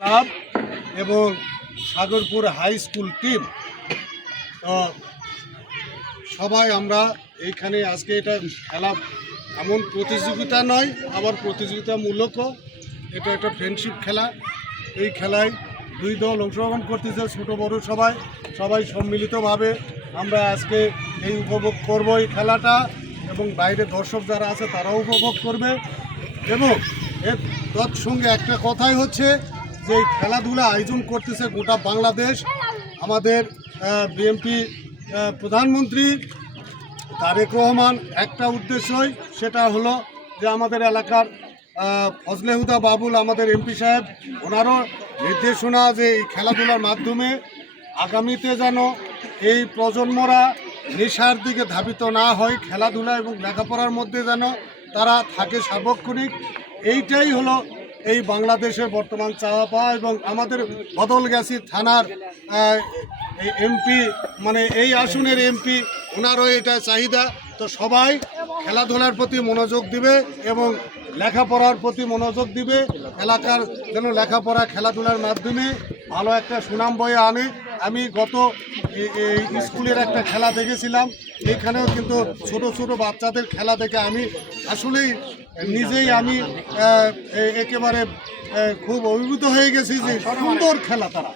Club এবং Sagarpur high school team. তো সবাই আমরা এইখানে আজকে এটা খেলা এমন প্রতিযোগিতা নয়, আবার প্রতিযোগিতামূলকও। এটা একটা ফ্রেন্ডশিপ খেলা। এই খেলায় দুই দল অংশগ্রহণ করতেছে, ছোট বড় সবাই সম্মিলিতভাবে আমরা আজকে এই উপভোগ করব এই খেলাটা, এবং বাইরে দর্শক যারা আছে তারাও উপভোগ করবে। এবং এর তৎসঙ্গে একটা কথাই হচ্ছে যে এই খেলাধুলা আয়োজন করতেছে গোটা বাংলাদেশ। আমাদের বিএনপি প্রধানমন্ত্রী তারেক রহমান একটা উদ্দেশ্যই, সেটা হলো যে আমাদের এলাকার ফজলে হুদা বাবুল আমাদের এমপি সাহেব, ওনারও নির্দেশনা যে এই খেলাধুলার মাধ্যমে আগামীতে যেন এই প্রজন্মরা নেশার দিকে ধাবিত না হয়, খেলাধুলা এবং লেখাপড়ার মধ্যে যেন তারা থাকে সার্বক্ষণিক। এইটাই হলো এই বাংলাদেশের বর্তমান চাওয়া পাওয়া। এবং আমাদের বদলগাছি থানার এই এমপি, মানে এই আসনের এমপি, ওনারও এটা চাহিদা। তো সবাই খেলাধুলার প্রতি মনোযোগ দিবে এবং লেখাপড়ার প্রতি মনোযোগ দিবে। এলাকার যেন লেখাপড়া খেলাধুলার মাধ্যমে ভালো একটা সুনাম বয়ে আনে। আমি গত স্কুলের একটা খেলা দেখেছিলাম, এইখানেও কিন্তু ছোট ছোট বাচ্চাদের খেলা দেখে আমি আসলেই নিজেই আমি একেবারে খুব অভিভূত হয়ে গেছি যে সুন্দর খেলা তারা।